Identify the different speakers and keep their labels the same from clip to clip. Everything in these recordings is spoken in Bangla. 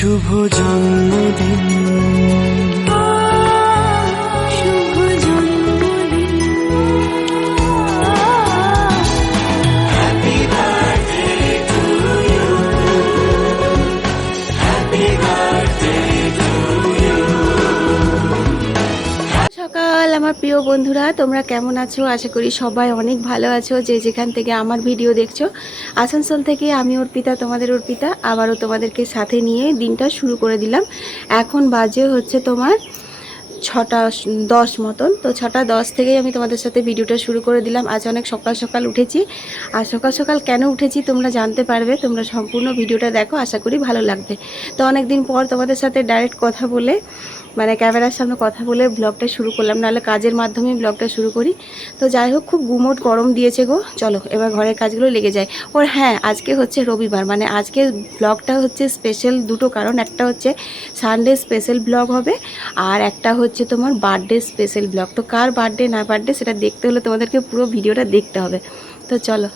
Speaker 1: শুভ জন্মদিন।
Speaker 2: আমার প্রিয় বন্ধুরা, তোমরা কেমন আছো? আশা করি সবাই অনেক ভালো আছো। যে যেখান থেকে আমার ভিডিও দেখছ, আসানসোল থেকে আমি অর্পিতা, তোমাদের অর্পিতা। আবারও তোমাদেরকে সাথে নিয়ে দিনটা শুরু করে দিলাম। এখন বাজে হচ্ছে তোমার ছটা, দশ মতন। তো ছটা, দশ থেকেই আমি তোমাদের সাথে ভিডিওটা শুরু করে দিলাম। আজ অনেক সকাল সকাল উঠেছি। আর সকাল সকাল কেন উঠেছি তোমরা জানতে পারবে। তোমরা সম্পূর্ণ ভিডিওটা দেখো, আশা করি ভালো লাগবে। তো অনেক দিন পর তোমাদের সাথে ডাইরেক্ট কথা বলে মানে ক্যামেরার সামনে কথা বলে ব্লগটা শুরু করলাম। নাহলে কাজের মাধ্যমে ব্লগটা শুরু করি। তো যাই হোক, খুব গুমোট গরম দিয়েছে গো। চলো, এবার ঘরের কাজগুলো লেগে যায়। ওর হ্যাঁ আজকে হচ্ছে রবিবার। মানে আজকে ব্লগটা হচ্ছে স্পেশাল দুটো কারণ। একটা হচ্ছে সানডে স্পেশাল ব্লগ হবে, আর একটা হচ্ছে তোমার বার্থডে স্পেশাল ব্লগ তো কার বার্থডে না বার্থডে সেটা দেখতে হলে তোমাদেরকে পুরো ভিডিওটা দেখতে হবে। তো চলো।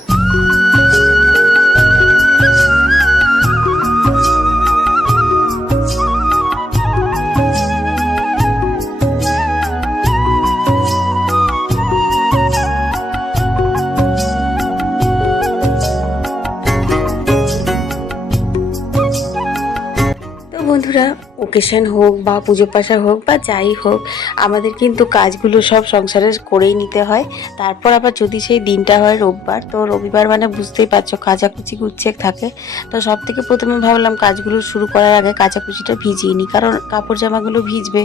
Speaker 2: ওকেশন হোক বা পুজো পাশা হোক বা যাই হোক, আমাদের কিন্তু কাজগুলো সব সংসারে করেই নিতে হয়। তারপর আবার যদি সেই দিনটা হয় রোববার, তো রবিবার মানে বুঝতেই পারছ কাঁচাকুচি গুচ্ছে থাকে। তো সব থেকে প্রথমে ভাবলাম কাজগুলো শুরু করার আগে কাঁচাকুচিটা ভিজিয়ে নিই, কারণ কাপড় জামাগুলো ভিজবে,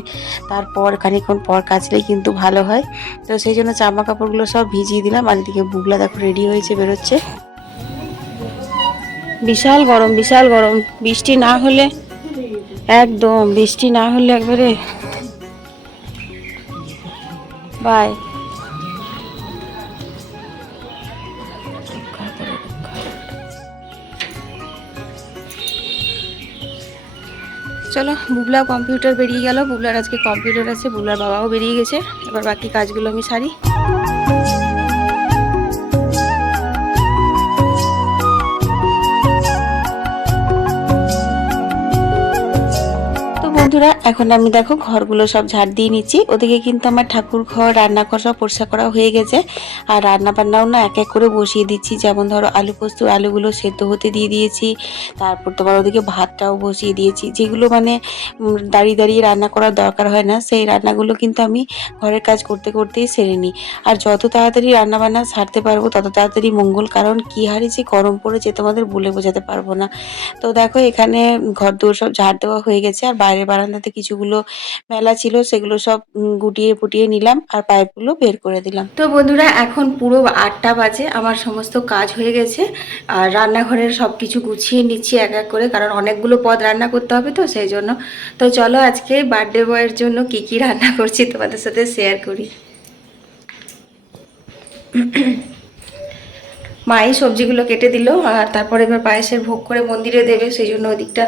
Speaker 2: তারপর খানিক্ষণ পর কাচলেই কিন্তু ভালো হয়। তো সেই জন্য জামা কাপড়গুলো সব ভিজিয়ে দিলাম, আর এদিকে বুগলা দেখো রেডি হয়েছে, বেরোচ্ছে। বিশাল গরম বিশাল গরম, বৃষ্টি না হলে একদম, বৃষ্টি না হলে একবারে। বাই। চলো বুবলা কম্পিউটার বেরিয়ে গেল। বুবলার আজকে কম্পিউটার আছে, বুবলার বাবাও বেরিয়ে গেছে। এবার বাকি কাজগুলো আমি সারি। বন্ধুরা, এখন আমি দেখো ঘরগুলো সব ঝাড় দিয়ে নিচ্ছি। ওদিকে কিন্তু আমার ঠাকুর ঘর, রান্নাঘর সব পরিষ্কার করা হয়ে গেছে। আর রান্না বান্নাও না এক এক করে বসিয়ে দিচ্ছি। যেমন ধরো আলু পোস্ত, আলুগুলো সেদ্ধ হতে দিয়ে দিয়েছি। তারপর তোমার ওদিকে ভাতটাও বসিয়ে দিয়েছি। যেগুলো মানে দাঁড়িয়ে দাঁড়িয়ে রান্না করার দরকার হয় না, সেই রান্নাগুলো কিন্তু আমি ঘরের কাজ করতে করতেই সেরে নিই। আর যত তাড়াতাড়ি রান্না বান্না সারতে পারব, তত তাড়াতাড়ি মঙ্গল, কারণ কি হারে যে গরম পড়েছে তোমাদের বলে বোঝাতে পারব না। তো দেখো এখানে ঘর দৌড় সব ঝাড় দেওয়া হয়ে গেছে। আর বাইরের বারান্দাতে কিছুগুলো মেলা ছিল, সেগুলো সব গুটিয়ে পুটিয়ে নিলাম আর পাইপগুলো বের করে দিলাম। তো বন্ধুরা, এখন পুরো আটটা বাজে, আমার সমস্ত কাজ হয়ে গেছে আর রান্নাঘরের সব কিছু গুছিয়ে নিচ্ছি এক এক করে, কারণ অনেকগুলো পদ রান্না করতে হবে তো, সেই জন্য। তো চলো আজকে বার্থডে বয়ের জন্য কি কি রান্না করছি তোমাদের সাথে শেয়ার করি। মাই সবজিগুলো কেটে দিল আর তারপরে এবার পায়েসের ভোগ করে মন্দিরে দেবে, সেই জন্য ওদিকটা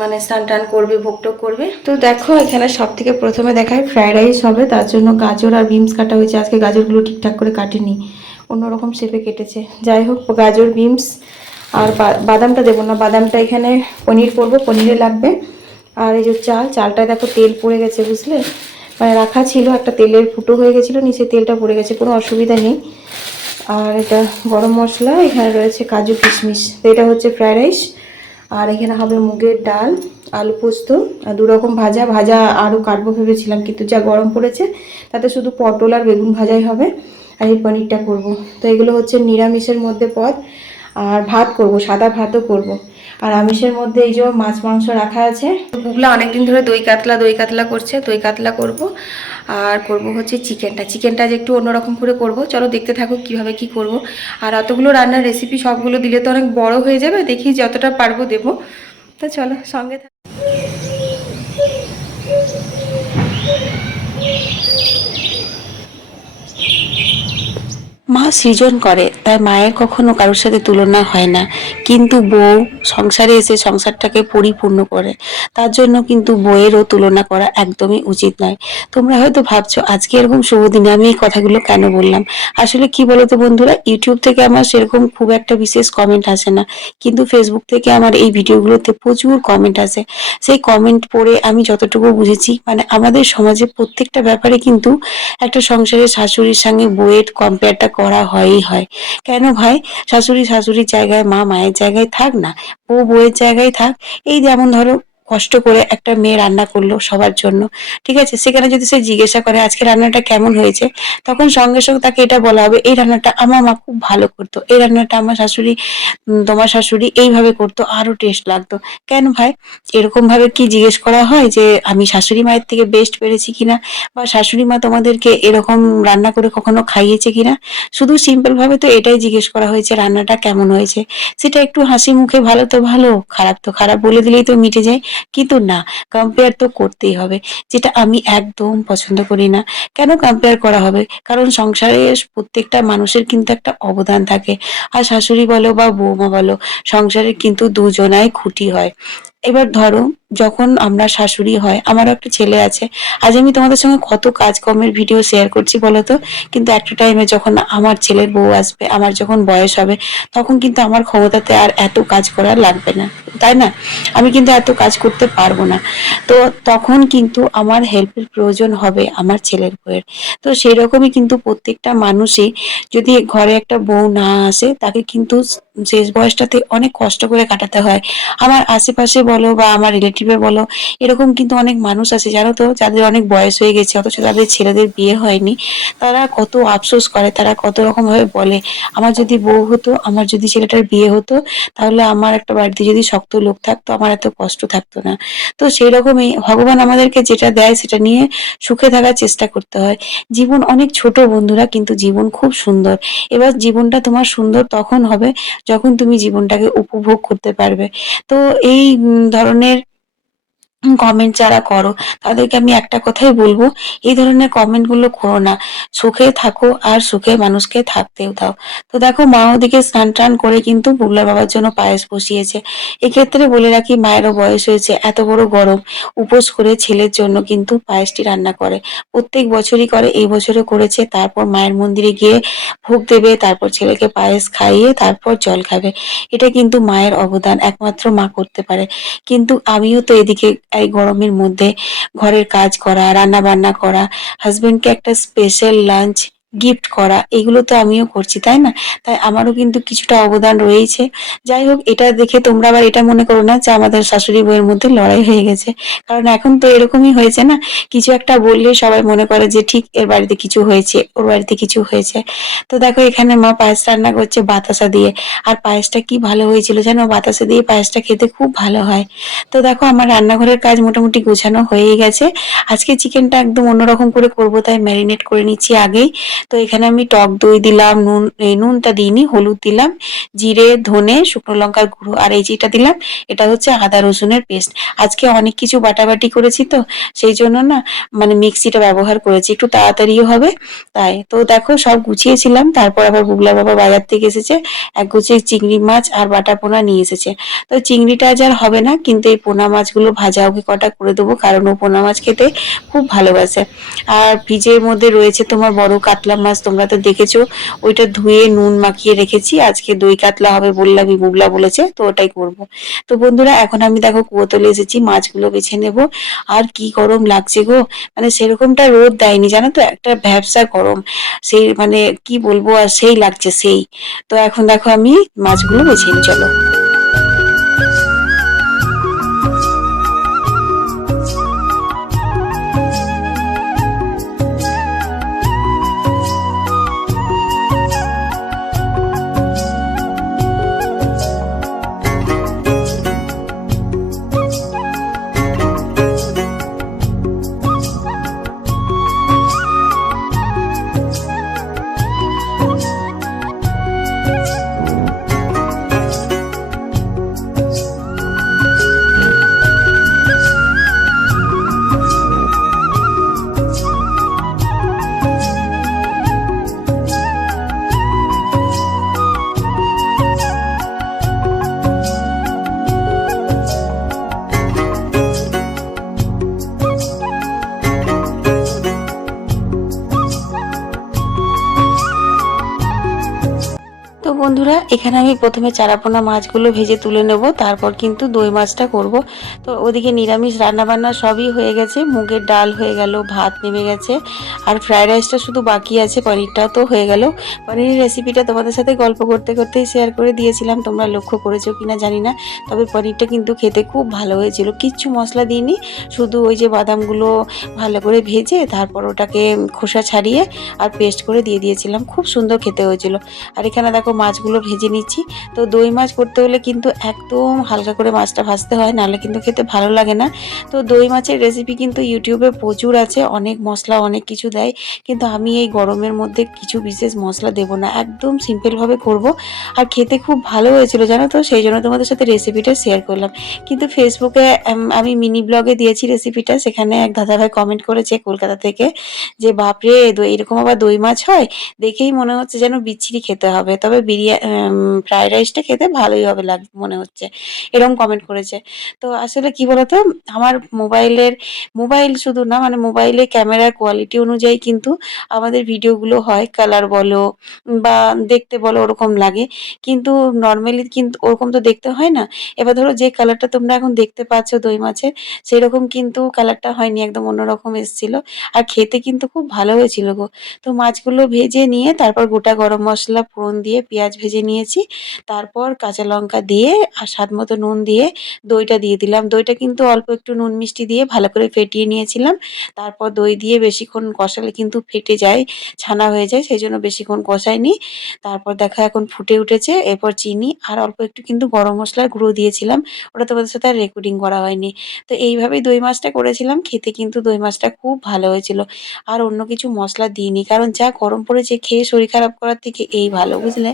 Speaker 2: মানে স্নান টান করবে, ভোগ টোগ করবে? তো দেখো, এখানে সব থেকে প্রথমে দেখায় ফ্রাইড রাইস হবে, তার জন্য গাজর আর বিমস কাটা হয়েছে। আজকে গাজরগুলো ঠিকঠাক করে কাটেনি, অন্যরকম শেপে কেটেছে। যাই হোক, গাজর বিমস আর বাদামটা দেবো না, বাদামটা এখানে পনির করব, পনিরে লাগবে। আর এই যে চাল, চালটায় দেখো তেল পড়ে গেছে, বুঝলে? মানে রাখা ছিল, একটা তেলের ফুটো হয়ে গেছিল, নিচে তেলটা পড়ে গেছে, কোনো অসুবিধা নেই। আর এটা গরম মশলা, এখানে রয়েছে কাজু কিশমিশ, তো এটা হচ্ছে ফ্রাইড রাইস। আর এখানে হবে মুগের ডাল, আলু পোস্ত, আর দু রকম ভাজা ভাজা আরও কাটবো ভেবেছিলাম কিন্তু যা গরম পড়েছে, তাতে শুধু পটল আর বেগুন ভাজাই হবে, আর এই পনিরটা করব। তো এগুলো হচ্ছে নিরামিষের মধ্যে পদ, আর ভাত করব, সাদা ভাতও করব। আর আমিষের মধ্যে এই যে মাছ মাংস রাখা আছে। বুগলা অনেকদিন ধরে দই কাতলা দই কাতলা করছে, দই কাতলা করব। আর করব হচ্ছে চিকেনটা। চিকেনটা যে একটু অন্যরকম করে করব। চলো দেখতে থাকো কীভাবে কি করব। আর অতগুলো রান্নার রেসিপি সবগুলো দিলে তো অনেক বড় হয়ে যাবে। দেখি যতটা পারব দেবো। তো চলো সঙ্গে থাকো। মা সৃজন করে, তাই মায়ের কখনো কারোর সাথে তুলনা হয় না। কিন্তু বউ সংসারে এসে সংসারটাকে পরিপূর্ণ করে, তার জন্য কিন্তু বইয়েরও তুলনা করা একদমই উচিত নয়। তোমরা হয়তো ভাবছ, আজকে এরকম শুভ দিনে আমি এই কথাগুলো কেন বললাম? আসলে কি বলতো বন্ধুরা ইউটিউব থেকে আমার সেরকম খুব একটা বিশেষ কমেন্ট আসে না। কিন্তু ফেসবুক থেকে আমার এই ভিডিওগুলোতে প্রচুর কমেন্ট আসে। সেই কমেন্ট পড়ে আমি যতটুকু বুঝেছি মানে আমাদের সমাজে প্রত্যেকটা ব্যাপারে কিন্তু একটা সংসারের শাশুড়ির সঙ্গে বইয়ের কম্পেয়ারটা করা হয়ই হয়। কেন ভাই? শাশুড়ি শাশুড়ির জায়গায়, মা মায়ের জায়গায় থাক না, বউ বউয়ের জায়গায় থাক। এই যেমন ধরো কষ্ট করে একটা মেয়ে রান্না করল সবার জন্য। ঠিক আছে? সেখানে যদি সে জিজ্ঞাসা করে আজকে রান্নাটা কেমন হয়েছে, তখন সঙ্গে সঙ্গে তাকে এটা বলা হবে, এই রান্নাটা আমার মা খুব ভালো করতো। এই রান্নাটা আমার শাশুড়ি তোমার শাশুড়ি এইভাবে করতো, আরও টেস্ট লাগতো। কেন ভাই? এরকম ভাবে কি জিজ্ঞেস করা হয় যে, আমি শাশুড়ি মায়ের থেকে বেস্ট পেরেছি কিনা? বা শাশুড়ি মা তোমাদেরকে এরকম রান্না করে কখনো খাইয়েছে কিনা? শুধু সিম্পল ভাবে তো এটাই জিজ্ঞেস করা হয়েছে, রান্নাটা কেমন হয়েছে? সেটা একটু হাসি মুখে, ভালো তো ভালো, খারাপ তো খারাপ বলে দিলেই তো মিটে যায়। কিন্তু না কম্পেয়ার তো করতেই হবে, যেটা আমি একদম পছন্দ করি না। কেন কম্পেয়ার করা হবে? কারণ সংসারে প্রত্যেকটা মানুষের কিন্তু একটা অবদান থাকে। আর শাশুড়ি বলো বা বৌমা বলো সংসারে কিন্তু দুজনাই খুঁটি হয়। এবার ধরো, যখন আমরা শাশুড়ি হয়, আমারও একটা ছেলে আছে। আজ আমি তোমাদের সঙ্গে কত কাজকর্মের ভিডিও শেয়ার করছি বলো তো? কিন্তু একটা টাইমে যখন আমার ছেলের বউ আসবে, আমার যখন বয়স হবে, তখন কিন্তু আমার ক্ষমতাতে আর এত কাজ করা লাগবে না। তাই না? আমি কিন্তু এত কাজ করতে পারব না। তো তখন কিন্তু আমার হেল্পের প্রয়োজন হবে আমার ছেলের বউয়ের তো সেই রকমই কিন্তু প্রত্যেকটা মানুষই যদি ঘরে একটা বউ না আসে, তাকে কিন্তু শেষ বয়সটাতে অনেক কষ্ট করে কাটাতে হয়। আমার আশেপাশে বলো বা আমার রিলেটিভে বলো, এরকম কিন্তু অনেক মানুষ আছে জানো তো, যাদের অনেক বয়স হয়ে গেছে, অথচ তাদের ছেলেদের বিয়ে হয়নি। তারা কত আফসোস করে, তারা কত রকম ভাবে বলে, আমার যদি বউ হতো, আমার যদি ছেলেটার বিয়ে হতো, তাহলে আমার একটা বাড়িতে যদি শক্ত লোক থাকতো, আমার এত কষ্ট থাকতো না। তো সেই রকমই ভগবান আমাদেরকে যেটা দেয়, সেটা নিয়ে সুখে থাকার চেষ্টা করতে হয়। জীবন অনেক ছোট বন্ধুরা, কিন্তু জীবন খুব সুন্দর। এবার জীবনটা তোমার সুন্দর তখন হবে যখন তুমি জীবনটাকে উপভোগ করতে পারবে। তো এই ধরনের কমেন্ট যারা করো, তাদেরকে আমি একটা কথাই বলব, এই ধরনের কমেন্টগুলো করো না। সুখে থাকো আর সুখে মানুষকে থাকতেও দাও। তো দেখো, মা ওদিকে স্নান টান করে কিন্তু বুগলা বাবার জন্য পায়েস বসিয়েছে। এক্ষেত্রে বলে রাখি, মায়েরও বয়স হয়েছে, এত বড় গরম। উপোস করে ছেলের জন্য কিন্তু পায়েসটি রান্না করে। প্রত্যেক বছরই করে, এই বছরও করেছে। তারপর মায়ের মন্দিরে গিয়ে ভোগ দেবে, তারপর ছেলেকে পায়েস খাইয়ে তারপর জল খাবে। এটা কিন্তু মায়ের অবদান, একমাত্র মা করতে পারে। কিন্তু আমিও তো এদিকে এই গরমের মধ্যে ঘরের কাজ করা রান্না বান্না করা হাজবেন্ডকে একটা স্পেশাল লাঞ্চ গিফট করা এগুলো তো আমিও করছি, তাই না? তাই আমারও কিন্তু কিছুটা অবদান রয়েছে। যাই হোক, এটা দেখে তোমরা আবার এটা মনে করো না যে আমাদের শাশুড়ি বউয়ের মধ্যে লড়াই হয়ে গেছে। কারণ এখন তো এরকমই হয়েছে না? কিছু একটা বললে সবাই মনে করে যে, ঠিক, এর বাড়িতে কিছু হয়েছে, ওর বাড়িতে কিছু হয়েছে। তো দেখো, এখানে মা পায়েস রান্না করছে বাতাসা দিয়ে। আর পায়েসটা কি ভালো হয়েছিল জানো? বাতাসা দিয়ে পায়েসটা খেতে খুব ভালো হয়। তো দেখো, আমার রান্নাঘরের কাজ মোটামুটি গোছানো হয়েই গেছে। আজকে চিকেনটা একদম অন্যরকম করে করব, তাই ম্যারিনেট করে নিচ্ছি আগেই। তো এখানে আমি টক দই দিলাম, নুন নুনটা দিইনি, হলুদ দিলাম, জিরে, ধনে, শুকনো লঙ্কার গুঁড়ো, আর এই যেটা দিলাম, এটা হচ্ছে আদা রসুনের পেস্ট। আজকে অনেক কিছু বাটাবাটি করেছি তো, সেই জন্য না মানে মিক্সিটা ব্যবহার করেছি, একটু তাড়াতাড়িও হবে, তাই। তো দেখো, সব গুছিয়েছিলাম, তারপর আবার বুগলা বাবা বাজার থেকে এসেছে, এক গুছিয়ে চিংড়ি মাছ আর বাটা পোনা নিয়ে এসেছে। তো চিংড়িটা আজ আর হবে না, কিন্তু এই পোনা মাছগুলো ভাজা ওকে কটা করে দেবো, কারণ ও পোনা মাছ খেতে খুব ভালোবাসে। আর ফ্রিজের মধ্যে রয়েছে তোমার বড় কাতলা মাছ তোমরা তো দেখেছ, ওইটা ধুয়ে নুন মাখিয়ে রেখেছি, আজকে দই কাতলা হবে বললামই বুগলা বলেছে, তো ওটাই করব। তো বন্ধুরা, এখন আমি দেখো কুয়োতলে এসেছি, মাছগুলো বেছে নেব, আর কি গরম লাগছে গো মানে সেরকমটা রোদ দেয়নি, জানো তো, একটা ভ্যাবসা গরম, সেই মানে কি বলব, আর সেই লাগছে সেই। তো এখন দেখো আমি মাছগুলো বেছে নিই, চলো। এখানে আমি প্রথমে চারাপোনা মাছগুলো ভেজে তুলে নেব, তারপর কিন্তু দই মাছটা করব। তো ওদিকে নিরামিষ রান্নাবান্না সবই হয়ে গেছে, মুগের ডাল হয়ে গেল, ভাত নেমে গেছে, আর ফ্রায়েড রাইসটা শুধু বাকি আছে পনিরটাও তো হয়ে গেল। পনিরের রেসিপিটা তোমাদের সাথে গল্প করতে করতেই শেয়ার করে দিয়েছিলাম, তোমরা লক্ষ্য করেছ কিনা জানি না, তবে পনিরটা কিন্তু খেতে খুব ভালো হয়েছিল। কিচ্ছু মশলা দিইনি, শুধু ওই যে বাদামগুলো ভালো করে ভেজে তারপর ওটাকে খোসা ছাড়িয়ে আর পেস্ট করে দিয়ে দিয়েছিলাম, খুব সুন্দর খেতে হয়েছিল। আর এখানে দেখো মাছগুলো ভেজে নিচ্ছি। তো দই মাছ করতে হলে কিন্তু একদম হালকা করে মাছটা ভাজতে হয়, নাহলে কিন্তু খেতে ভালো লাগে না। তো দই মাছের রেসিপি কিন্তু ইউটিউবে প্রচুর আছে, অনেক মশলা, অনেক কিছু দেয়। কিন্তু আমি এই গরমের মধ্যে কিছু বিশেষ মশলা দেব না, একদম সিম্পলভাবে করব। আর খেতে খুব ভালো হয়েছিল, জানো তো? সেই জন্য তোমাদের সাথে রেসিপিটা শেয়ার করলাম। কিন্তু ফেসবুকে আমি মিনি ব্লগে দিয়েছি রেসিপিটা সেখানে এক দাদাভাই কমেন্ট করেছে কলকাতা থেকে যে, বাপরে এরকম আবার দই মাছ হয়? দেখেই মনে হচ্ছে যেন বিচ্ছিরি খেতে হবে। তবে বিরিয়ানি ফ্রাইড রাইসটা খেতে ভালোই হবে লাগ, মনে হচ্ছে। এরকম কমেন্ট করেছে। তো আসলে কি বলতো, আমার মোবাইলের, মোবাইল শুধু না মানে মোবাইলে ক্যামেরার কোয়ালিটি অনুযায়ী কিন্তু আমাদের ভিডিওগুলো হয় কালার বলো বা দেখতে বলো ওরকম লাগে। কিন্তু নর্মালি কিন্তু ওরকম তো দেখতে হয় না। এবার ধরো যে কালারটা তোমরা এখন দেখতে পাচ্ছ দই মাছের, সেরকম কিন্তু কালারটা হয়নি, একদম অন্যরকম এসেছিল। আর খেতে কিন্তু খুব ভালো হয়েছিল গো। তো মাছগুলো ভেজে নিয়ে তারপর গোটা গরম মশলা ফোড়ন দিয়ে পেঁয়াজ ভেজে নিয়েছি তারপর কাঁচা লঙ্কা দিয়ে আর স্বাদ মতো নুন দিয়ে দইটা দিয়ে দিলাম। দইটা কিন্তু অল্প একটু নুন মিষ্টি দিয়ে ভালো করে ফেটিয়ে নিয়েছিলাম। তারপর দই দিয়ে বেশিক্ষণ কষালে কিন্তু ফেটে যায়, ছানা হয়ে যায়, সেই জন্য বেশিক্ষণ কষাইনি। তারপর দেখা এখন ফুটে উঠেছে। এরপর চিনি আর অল্প একটু কিন্তু গরম মশলার গুঁড়ো দিয়েছিলাম। ওটা তোমাদের সাথে আর রেকর্ডিং করা হয়নি। তো এইভাবেই দই মাছটা করেছিলাম। খেতে কিন্তু দই মাছটা খুব ভালো হয়েছিল। আর অন্য কিছু মশলা দিইনি। কারণ যা গরম পড়েছে, খেয়ে শরীর খারাপ করার থেকে এই ভালো, বুঝলে?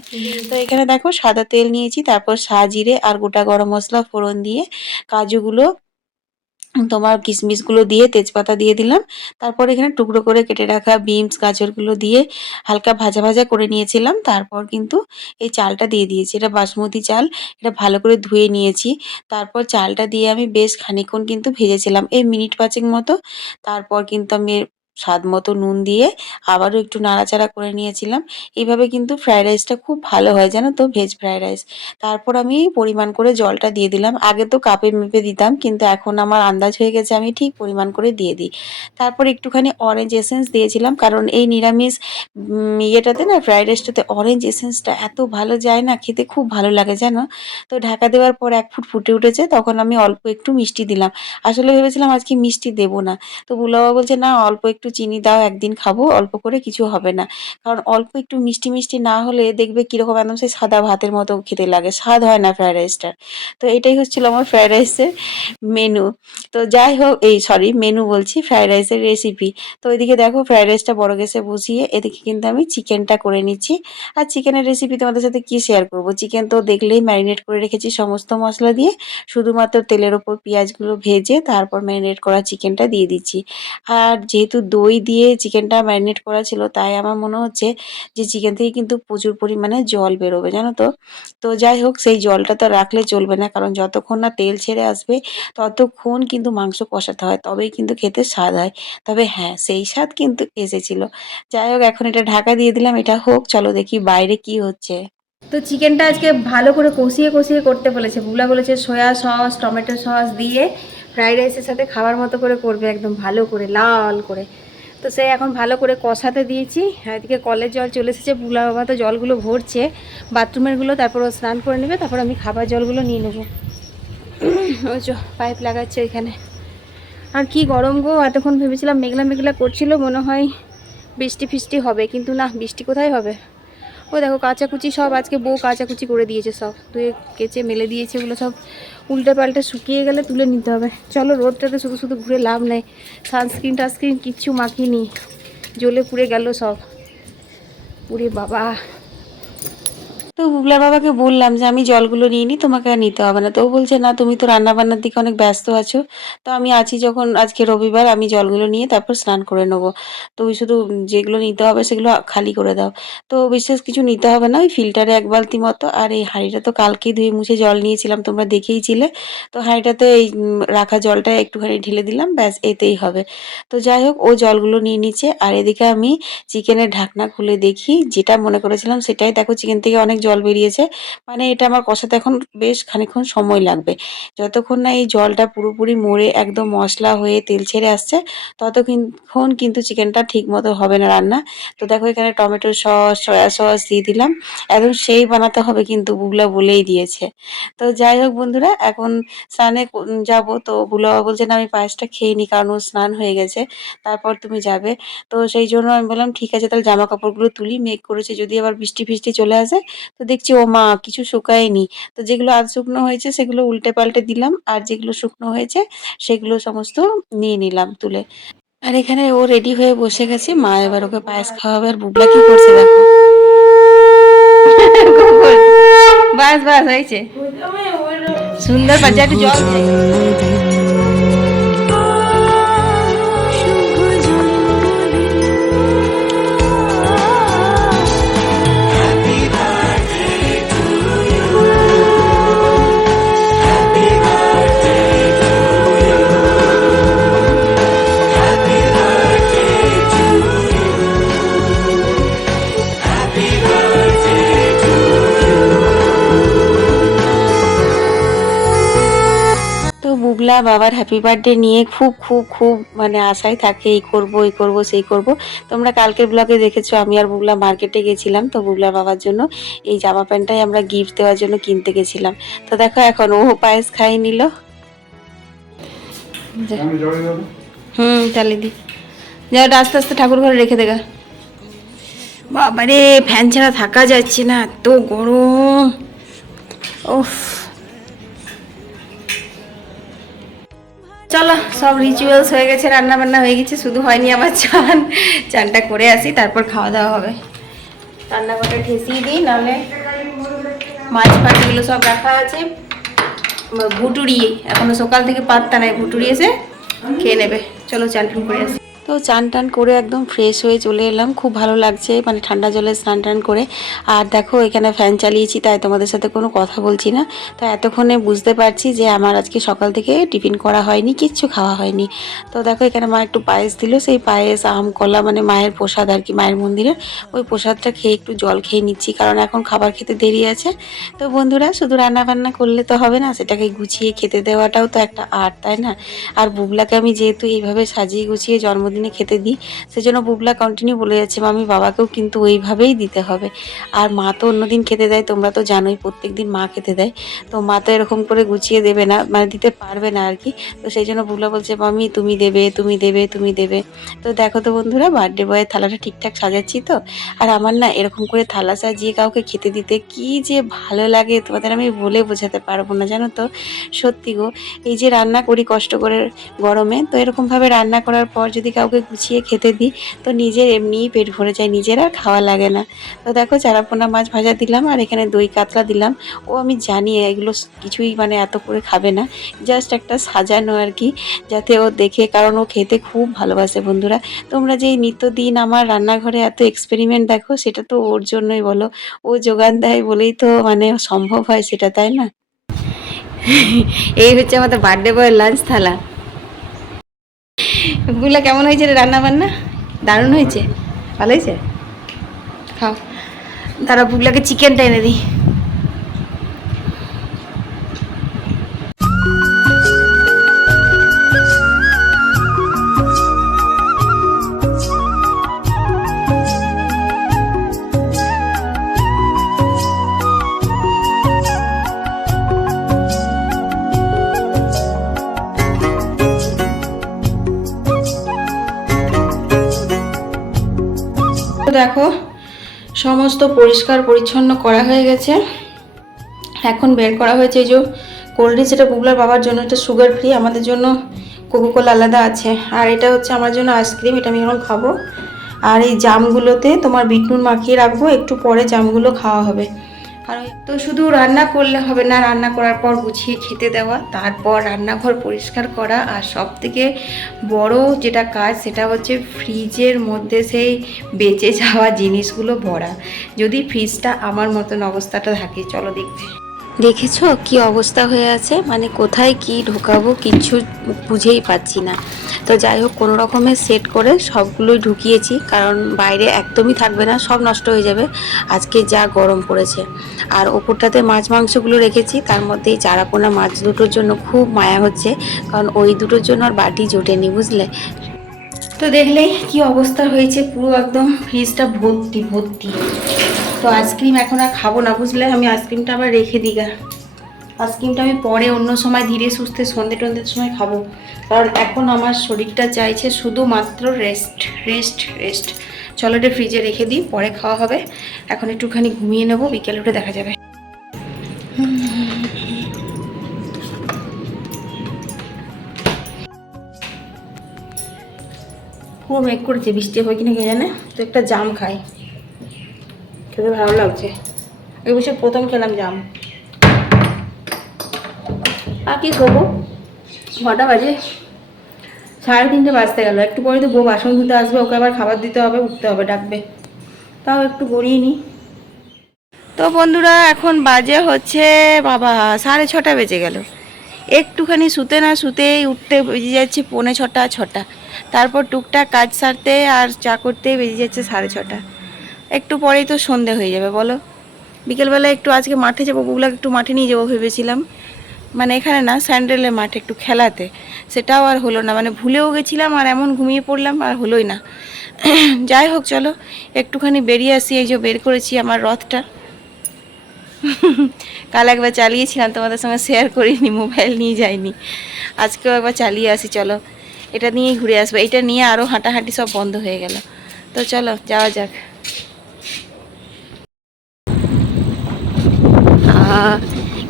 Speaker 2: তো এখানে দেখো সাদা তেল নিয়েছি, তারপর সাজিরে আর গোটা গরম মশলা ফোড়ন দিয়ে কাজুগুলো, তোমার কিশমিশগুলো দিয়ে তেজপাতা দিয়ে দিলাম। তারপর এখানে টুকরো করে কেটে রাখা বিনস, গাজরগুলো দিয়ে হালকা ভাজা ভাজা করে নিয়েছিলাম। তারপর কিন্তু এই চালটা দিয়ে দিয়েছি। এটা বাসমতি চাল, এটা ভালো করে ধুয়ে নিয়েছি। তারপর চালটা দিয়ে আমি বেশ খানিকক্ষণ কিন্তু ভেজেছিলাম। এই মিনিট পাঁচেক মতো। তারপর কিন্তু আমি স্বাদ মতো নুন দিয়ে আবারও একটু নাড়াচাড়া করে নিয়েছিলাম। এইভাবে কিন্তু ফ্রায়েড রাইসটা খুব ভালো হয়, জানো তো? Veg fried rice. তারপর আমি পরিমাণ করে জলটা দিয়ে দিলাম। আগে তো কাপে মেপে দিতাম, কিন্তু এখন আমার আন্দাজ হয়ে গেছে আমি ঠিক পরিমাণ করে দিয়ে দিই। তারপর একটুখানি অরেঞ্জ এসেন্স দিয়েছিলাম, কারণ এই নিরামিষ ইয়েটাতে না, ফ্রাইড রাইসটাতে অরেঞ্জ এসেন্সটা এত ভালো যায় না, খেতে খুব ভালো লাগে, জানো? তো ঢাকা দেওয়ার পর এক ফুট ফুটে উঠেছে, তখন আমি অল্প একটু মিষ্টি দিলাম। আসলে ভেবেছিলাম আজকে মিষ্টি দেবো না। তো বুলাবা বলছে, না, অল্প একটু চিনি দাও, একদিন খাব, অল্প করে কিছু হবে না। কারণ অল্প একটু মিষ্টি মিষ্টি না হলে দেখবে কীরকম একদম সেই সাদা ভাতের মতো খেতে লাগে, স্বাদ হয় না ফ্রায়েড রাইসটার তো এটাই হচ্ছিল আমার ফ্রায়েড রাইসের মেনু তো যাই হোক, এই সরি মেনু বলছি, ফ্রায়েড রাইসের রেসিপি তো ওইদিকে দেখো, ফ্রায়েড রাইসটা বড় গ্যাসে বসিয়ে এদিকে কিন্তু আমি চিকেনটা করে নিচ্ছি। আর চিকেনের রেসিপি তোমাদের সাথে কি শেয়ার করব? চিকেন তো দেখলেই ম্যারিনেট করে রেখেছি সমস্ত মশলা দিয়ে। শুধুমাত্র তেলের ওপর পেঁয়াজগুলো ভেজে, তারপর ম্যারিনেট করা চিকেনটা দিয়ে দিচ্ছি। আর যেহেতু দই দিয়ে চিকেনটা ম্যারিনেট করা ছিল, তাই আমার মনে হচ্ছে যে চিকেন থেকে কিন্তু প্রচুর পরিমাণে জল বেরোবে, জানো তো? তো যাই হোক, সেই জলটা তো রাখলে চলবে না, কারণ যতক্ষণ না তেল ছেড়ে আসবে, ততক্ষণ কিন্তু মাংস কষাতে হয়, তবেই কিন্তু খেতে স্বাদ হয়। তবে হ্যাঁ সেই স্বাদ কিন্তু এসেছিল। যাই হোক, এখন এটা ঢাকা দিয়ে দিলাম, এটা হোক, চলো দেখি বাইরে কি হচ্ছে। তো চিকেনটা আজকে ভালো করে কষিয়ে কষিয়ে করতে বলেছে বুলা বলেছে সয়া সস, টমেটো সস দিয়ে ফ্রাইড রাইসের সাথে খাবার মতো করে করবে, একদম ভালো করে, লাল করে। তো সে এখন ভালো করে কষাতে দিয়েছি। এদিকে কলের জল চলে এসেছে বুলা বাবা তো জলগুলো ভরছে। বাথরুমেরগুলো, তারপর ও স্নান করে নেবে, তারপর আমি খাবার জলগুলো নিয়ে নেব। ওই যে পাইপ লাগাচ্ছে এখানে আর কি গরম গো, এতক্ষণ ভেবেছিলাম মেঘলা মেঘলা করছিল, মনে হয় বৃষ্টি ফিষ্টি হবে, কিন্তু না, বৃষ্টি কোথায় হবে? ও দেখো কাঁচাকুচি সব, আজকে বউ কাঁচাকুচি করে দিয়েছে সব। তুই কেচে মেলে দিয়েছে ওগুলো সব উল্টে পাল্টা শুকিয়ে গেলে তুলে নিতে হবে। চলো রোদটাতে শুধু শুধু ঘুরে লাভ নেই। সানস্ক্রিন টানস্ক্রিন কিচ্ছু মাখিনি। জ্বলে পুড়ে গেল সব। পুরে বাবা। তো বুবলার বাবাকে বললাম যে, আমি জলগুলো নিয়ে নিই তোমাকে আর নিতে হবে না। তো বলছে, না, তুমি তো রান্না বান্নার দিকে অনেক ব্যস্ত আছো। তো আমি আছি যখন আজকে রবিবার, আমি জলগুলো নিয়ে তারপর স্নান করে নেব। তুমি শুধু যেগুলো নিতে হবে, সেগুলো খালি করে দাও। তো বিশেষ কিছু নিতে হবে না, ওই ফিল্টারে এক বালতি মতো। আর এই হাঁড়িটা তো কালকেই ধুয়ে মুছে জল নিয়েছিলাম, তোমরা দেখেইছিলে। তো হাঁড়িটাতে এই রাখা জলটা একটুখানি ঢেলে দিলাম, ব্যাস, এতেই হবে। তো যাই হোক, ও জলগুলো নিয়ে নিচ্ছে। আর এদিকে আমি চিকেনের ঢাকনা খুলে দেখি, যেটা মনে করেছিলাম সেটাই। দেখো, চিকেন থেকে অনেক জল জল বেরিয়েছে। মানে এটা আমার কষাতে এখন বেশ খানিকক্ষণ সময় লাগবে। যতক্ষণ না এই জলটা পুরোপুরি মরে একদম মশলা হয়ে তেল ছেড়ে আসছে, ততক্ষণ কিন্তু চিকেনটা ঠিক মতো হবে না রান্না। তো দেখো এখানে টমেটো সস, সয়া সস দিয়ে দিলাম। একদম সেই বানাতে হবে কিন্তু বুবলা বলেই দিয়েছে। তো যাই হোক বন্ধুরা, এখন স্নানে যাব। তো বাবা বলছে, না, আমি পায়েসটা খেয়ে নিই কারণ ও স্নান হয়ে গেছে। তারপর তুমি যাবে। তো সেই জন্য আমি বললাম, ঠিক আছে, তাহলে জামা কাপড়গুলো তুলি। মেঘ করেছে, যদি আবার বৃষ্টি ফিষ্টি চলে আসে তো দেখছি, ও মা, কিছু শুকায়নি। তো যেগুলো আধ শুকনো হয়েছে, সেগুলো উল্টে পাল্টে দিলাম, আর যেগুলো শুকনো হয়েছে, সেগুলো সমস্ত নিয়ে নিলাম তুলে। আর এখানে ও রেডি হয়ে বসে গেছে। মা এবার ওকে পায়েস খাওয়াবে, আর বুবলা কি করছে দেখো।
Speaker 1: বাস বাস, হয়েছে। সুন্দর বাচ্চা একটু জল
Speaker 2: তো বাবার হ্যাপি বার্থডে নিয়ে খুব খুব খুব মানে আশায় থাকে এই করব এই করব সেই করব। তোমরা কালকের ব্লগে দেখেছ আমি আর বুবলা মার্কেটে গেছিলাম তো বুবলার বাবার জন্য এই জামা প্যান্টটাই আমরা গিফট দেওয়ার জন্য কিনতে গেছিলাম। তো দেখো এখন ও পায়েস খাই নিল।
Speaker 1: হুম চালিয়ে দি। যাও আস্তে আস্তে ঠাকুর ঘরে রেখে দেগা বাবারে ফ্যান ছাড়া থাকা যাচ্ছে না এত গরম। ওফ চলো, সব রিচুয়ালস হয়ে গেছে রান্না বান্না হয়ে গেছে, শুধু হয়নি আমার চান। চানটা করে আসি, তারপর খাওয়া দাওয়া হবে। রান্নাঘরটা ঠেসিয়ে দিই, নাহলে মাছ ফাছগুলো সব রাখা আছে। ভুটুরি, এখনও সকাল থেকে পাত্তা নাই, ভুটুরি এসে খেয়ে নেবে। চলো, চান করে আসি।
Speaker 2: তো চান টান করে একদম ফ্রেশ হয়ে চলে এলাম। খুব ভালো লাগছে মানে ঠান্ডা জলে স্নান টান করে। আর দেখো, এখানে ফ্যান চালিয়েছি, তাই তোমাদের সাথে কোনো কথা বলছি না। তো এতক্ষণে বুঝতে পারছি যে আমার আজকে সকাল থেকে টিফিন করা হয়নি, কিচ্ছু খাওয়া হয়নি। তো দেখো, এখানে মা একটু পায়েস দিল, সেই পায়েস, আম, কলা মানে মায়ের প্রসাদ আর কি, মায়ের মন্দিরে ওই প্রসাদটা খেয়ে একটু জল খেয়ে নিচ্ছি, কারণ এখন খাবার খেতে দেরি আছে। তো বন্ধুরা, শুধু রান্না বান্না করলে তো হবে না, সেটাকে গুছিয়ে খেতে দেওয়াটাও তো একটা আর্ট, তাই না? আর বুবলাকে আমি যেহেতু এইভাবে সাজিয়ে গুছিয়ে জন্মদিনে খেতে দিই। সেজন্য বুবলা কন্টিনিউ বলে যাচ্ছে, মামি, বাবাকেও কিন্তু ওইভাবেই দিতে হবে। আর মা তো অন্যদিন খেতে দেয়, তোমরা তো জানোই প্রত্যেক দিন মা খেতে দেয়। তো মা তো এরকম করে গুছিয়ে দেবে না মানে দিতে পারবে না আর কি। তো সেই জন্য বুবলা বলছে, মামি, তুমি দেবে তুমি দেবে তুমি দেবে। তো দেখো তো বন্ধুরা বার্থডে বয়ের থালাটা ঠিকঠাক সাজাচ্ছি তো? আর আমার না এরকম করে থালা সাজিয়ে কাউকে খেতে দিতে কি যে ভালো লাগে, তোমাদের আমি বলে বোঝাতে পারব না, জানো তো? সত্যি গো, এই যে রান্না করি কষ্ট করে গরমে, তো এরকমভাবে রান্না করার পর যদি কাউকে গুছিয়ে খেতে দিই, তো নিজের এমনিই পেট ভরে যায়, নিজের আর খাওয়া লাগে না। তো দেখো চারাপোনা মাছ ভাজা দিলাম আর এখানে দই কাতলা দিলাম। ও আমি জানি এগুলো কিছুই মানে এত করে খাবে না জাস্ট একটা সাজানো আর কি, যাতে ও দেখে, কারণ ও খেতে খুব ভালোবাসে বন্ধুরা। তোমরা যে নিত্যদিন আমার রান্নাঘরে এত এক্সপেরিমেন্ট দেখো, সেটা তো ওর জন্যই বলো। ও যোগান দেয় বলেই তো মানে সম্ভব হয় সেটা, তাই না?
Speaker 1: এই হচ্ছে আমাদের বার্থডে বয়ের লাঞ্চ থালা। গুলা কেমন হয়েছে রে রান্না বান্না দারুণ হয়েছে? ভালো হয়েছে? খাও তারা বুগলাকে চিকেনটা এনে দিই। দেখো, সমস্ত পরিষ্কার পরিচ্ছন্ন করা হয়ে গেছে। এখন বের করা হয়েছে এই যে কোল্ড ড্রিঙ্কস এটা বুগলার বাবার জন্য, এটা সুগার ফ্রি আমাদের জন্য কোকোকোলা আলাদা আছে। আর এটা হচ্ছে আমার জন্য আইসক্রিম এটা আমি এখন খাব। আর এই জামগুলোতে তোমার বিটনুন মাখিয়ে রাখব, একটু পরে জামগুলো খাওয়া হবে। আর তো শুধু রান্না করলে হবে না, রান্না করার পর গুছিয়ে খেতে দেওয়া, তারপর রান্নাঘর পরিষ্কার করা, আর সব থেকে বড় যেটা কাজ সেটা হচ্ছে ফ্রিজের মধ্যে সেই বেঁচে যাওয়া জিনিসগুলো ভরা। যদি ফ্রিজটা আমার মতন অবস্থাটা থাকে, চলো দেখবে
Speaker 2: দেখেছ কি অবস্থা হয়ে আছে? মানে কোথায় কি ঢোকাবো কিচ্ছু বুঝেই পাচ্ছি না। তো যাই হোক, কোনো রকমের সেট করে সবগুলোই ঢুকিয়েছি, কারণ বাইরে একদমই থাকবে না, সব নষ্ট হয়ে যাবে। আজকে যা গরম পড়েছে। আর ওপরটাতে মাছ মাংসগুলো রেখেছি, তার মধ্যে এই চারাপোনা মাছ দুটোর জন্য খুব মায়া হচ্ছে, কারণ ওই দুটোর জন্য আর বাটি জোটেনি, বুঝলে?
Speaker 3: তো দেখলেই কি অবস্থা হয়েছে, পুরো একদম ফ্রিজটা ভর্তি ভর্তি। তো আইসক্রিম এখন আর খাব না, বুঝলে? আমি আইসক্রিমটা আবার রেখে দিই, গা। আইসক্রিমটা আমি পরে অন্য সময় ধীরে সুস্থে সন্ধে টন্ধের সময় খাব। কারণ এখন আমার শরীরটা চাইছে শুধুমাত্র রেস্ট রেস্ট রেস্ট চলো এটা ফ্রিজে রেখে দিই, পরে খাওয়া হবে। এখন একটুখানি ঘুমিয়ে নেব, বিকেল উঠে দেখা যাবে। পুরো মেঘ করেছে, বৃষ্টি হবে কিনা কে জানে? তো একটা জাম খাই। খেতে ভালো লাগছে। এই বছর প্রথম খেলাম জাম। আর কি করব ছটা বাজে। সাড়ে তিনটে বাজতে গেল। একটু পরে তো বউ বাসন ধুতে আসবে, ওকে আবার খাবার দিতে হবে, উঠতে হবে, ডাকবে। তাও একটু গড়িয়ে নিই। তো বন্ধুরা, এখন বাজে হচ্ছে, বাবা, সাড়ে ছটা বেজে গেল। একটুখানি শুতে না শুতেই উঠতে বেজে যাচ্ছে পৌনে ছটা ছটা। তারপর টুকটাক কাজ সারতে আর চা করতে বেজে যাচ্ছে সাড়ে ছটা। একটু পরেই তো সন্ধে হয়ে যাবে, বলো। বিকেলবেলা একটু আজকে মাঠে যাব বউগুলাকে একটু মাঠে নিয়ে যাব ভেবেছিলাম। মানে এখানে না, স্যান্ডেলের মাঠে একটু খেলাতে। সেটাও আর হলো না মানে ভুলেও গেছিলাম আর এমন ঘুমিয়ে পড়লাম, আর হলোই না। যাই হোক, চলো, একটুখানি বেরিয়ে আসি, এই যে বের করেছি আমার রথটা। কাল একবার চালিয়েছিলাম, তোমাদের সঙ্গে শেয়ার করিনি মোবাইল নিয়ে যাইনি। আজকেও একবার চালিয়ে আসি, চলো। এটা নিয়েই ঘুরে আসব, এটা নিয়ে আরও হাঁটাহাঁটি সব বন্ধ হয়ে গেল। তো চলো, যাওয়া যাক।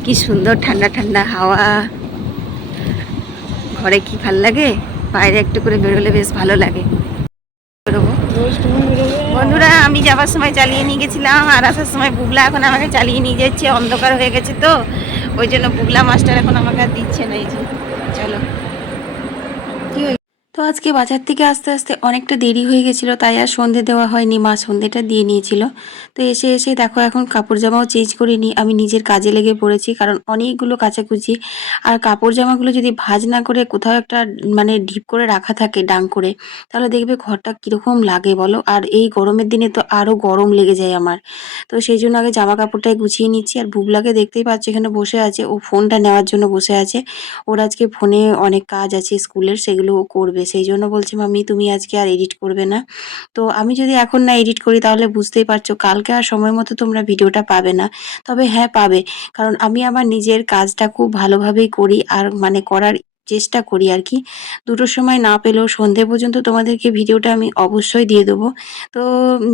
Speaker 3: কি সুন্দর ঠান্ডা ঠান্ডা হাওয়া। ঘরে কি ভালো লাগে? বাইরে একটু করে বেরোলে বেশ ভালো লাগে। বন্ধুরা, আমি যাবার সময় চালিয়ে নিয়ে গেছিলাম, আর আসার সময় বুগলা এখন আমাকে চালিয়ে নিয়ে যাচ্ছে, অন্ধকার হয়ে গেছে তো। ওই জন্য বুগলা মাস্টার এখন আমাকে দিচ্ছে না, এই যে। চলো।
Speaker 2: তো আজকে বাজার থেকে আস্তে আস্তে অনেকটা দেরি হয়ে গেছিল, তাই আর সন্ধে দেওয়া হয়নি, মা সন্ধেটা দিয়ে নিয়েছিল। তো এসে এসে দেখো এখন কাপড় জামাও চেঞ্জ করে আমি নিজের কাজে লেগে পড়েছি, কারণ অনেকগুলো কাচাকুচি আর কাপড় জামাগুলো যদি ভাজ না করে কোথাও একটা মানে ঢিপ করে রাখা থাকে ডাং করে, তাহলে দেখবে ঘরটা কীরকম লাগে বলো? আর এই গরমের দিনে তো আরও গরম লেগে যায় আমার। তো সেই জন্য আগে জামা কাপড়টাই গুছিয়ে নিচ্ছি, আর বুবলাকে দেখতেই পাচ্ছি এখানে বসে আছে, ও ফোনটা নেওয়ার জন্য বসে আছে। ওর আজকে ফোনে অনেক কাজ আছে স্কুলের, সেগুলো ও করবে। সেই জন্য বলছি মামি তুমি আজকে আর এডিট করবে না। তো আমি যদি এখন না এডিট করি, তাহলে বুঝতেই পারছ, কালকে আর সময় মতো তোমরা ভিডিওটা পাবে না। তবে হ্যাঁ পাবে। কারণ আমি আমার নিজের কাজটা খুব ভালোভাবেই করি, আর মানে করার চেষ্টা করি আর কি। দুটোর সময় না পেলেও সন্ধে পর্যন্ত তোমাদেরকে ভিডিওটা আমি অবশ্যই দিয়ে দেবো। তো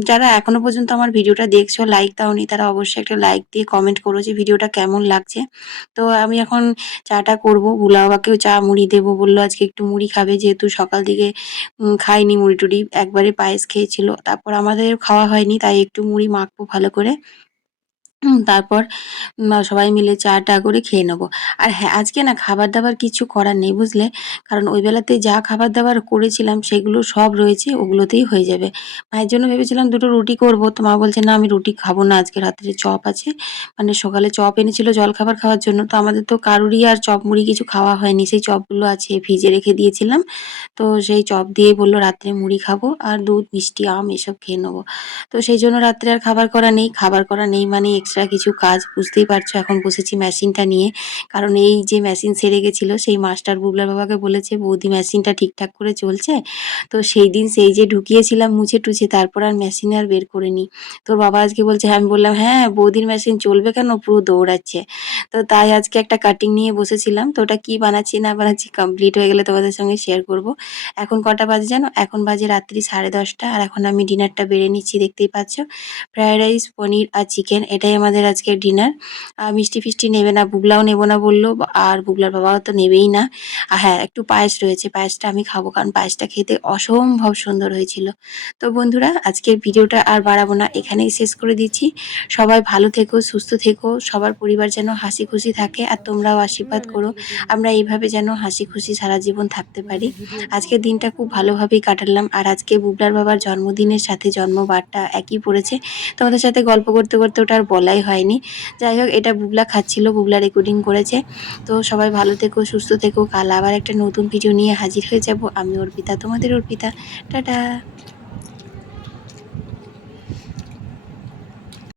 Speaker 2: যারা এখনও পর্যন্ত আমার ভিডিওটা দেখছ লাইক দাওনি, তারা অবশ্যই একটা লাইক দিয়ে কমেন্ট করো যে ভিডিওটা কেমন লাগছে। তো আমি এখন চাটা করব বুলা বাবাকেও চা মুড়ি দেবো বলল, আজকে একটু মুড়ি খাবে যেহেতু সকাল থেকে খাইনি মুড়ি টুড়ি, একবারে পায়েস খেয়েছিল। তারপর আমাদের খাওয়া হয়নি, তাই একটু মুড়ি মাখবো ভালো করে। তারপর সবাই মিলে চা টা করে খেয়ে নেব। আর হ্যাঁ আজকে না খাবার দাবার কিছু করার নেই বুঝলে? কারণ ওই বেলাতে যা খাবার দাবার করেছিলাম সেগুলো সব রয়েছে, ওগুলোতেই হয়ে যাবে। মায়ের জন্য ভেবেছিলাম দুটো রুটি করব। তো মা বলছে, না, আমি রুটি খাব না, আজকে রাত্রে চপ আছে। মানে সকালে চপ এনেছিল জলখাবার খাওয়ার জন্য। তো আমাদের তো কারুরই আর চপ মুড়ি কিছু খাওয়া হয়নি। সেই চপগুলো আছে ভিজে রেখে দিয়েছিলাম। তো সেই চপ দিয়ে বলল, রাত্রে মুড়ি খাব আর দুধ, মিষ্টি, আম এসব খেয়ে নেব। তো সেই জন্য রাত্রে আর খাবার করা নেই। খাবার করা নেই মানে এক্সট্রা কিছু কাজ বুঝতেই পারছ, এখন বসেছি মেশিনটা নিয়ে। কারণ এই যে মেশিন সেরে গেছিল, সেই মাস্টার বুবলার বাবাকে বলেছে, বৌদি, মেশিনটা ঠিকঠাক করে চলছে? তো সেই দিন সেই যে ঢুকিয়েছিলাম মুছে টুছে, তারপর আর মেশিন আর বের করিনি। তোর বাবা আজকে বলছে হ্যাঁ আমি বললাম হ্যাঁ বৌদির মেশিন চলবে কেন? পুরো দৌড়াচ্ছে। তো তাই আজকে একটা কাটিং নিয়ে বসেছিলাম। তো ওটা কি বানাচ্ছি, না বানাচ্ছি কমপ্লিট হয়ে গেলে তোমাদের সঙ্গে শেয়ার করব। এখন কটা বাজে জানো? এখন বাজে রাত্রি সাড়ে দশটা, আর এখন আমি ডিনারটা বেড়ে নিচ্ছি, দেখতেই পাচ্ছ। ফ্রায়েড রাইস, পনির আর চিকেন এটাই আমাদের আজকের ডিনার আর মিষ্টি ফিষ্টি নেবে না বুগলাও নেব না বলল, আর বুগলার বাবাও তো নেবেই না। আর হ্যাঁ একটু পায়েস রয়েছে, পায়েসটা আমি খাব, কারণ পায়েসটা খেতে অসম্ভব সুন্দর হয়েছিল। তো বন্ধুরা, আজকের ভিডিওটা আর বাড়াবো না, এখানেই শেষ করে দিচ্ছি। সবাই ভালো থেকো, সুস্থ থেকো, সবার পরিবার যেন হাসি খুশি থাকে, আর তোমরাও আশীর্বাদ করো। আমরা এইভাবে যেন হাসি খুশি সারা জীবন থাকতে পারি। আজকের দিনটা খুব ভালোভাবেই কাটালাম, আর আজকে বুবলার বাবার জন্মদিনের সাথে জন্মবারটা একই পড়েছে। তোমাদের সাথে গল্প করতে করতে ওটা আর বলা বলাই হয়নি। যাই হোক, এটা বুবলা খাচ্ছিল, বুবলা রেকর্ডিং করেছে। তো সবাই ভালো থেকো, সুস্থ থেকো। কাল আবার একটা নতুন ভিডিও নিয়ে হাজির হয়ে যাব। আমি অর্পিতা, তোমাদের অর্পিতা। টাটা।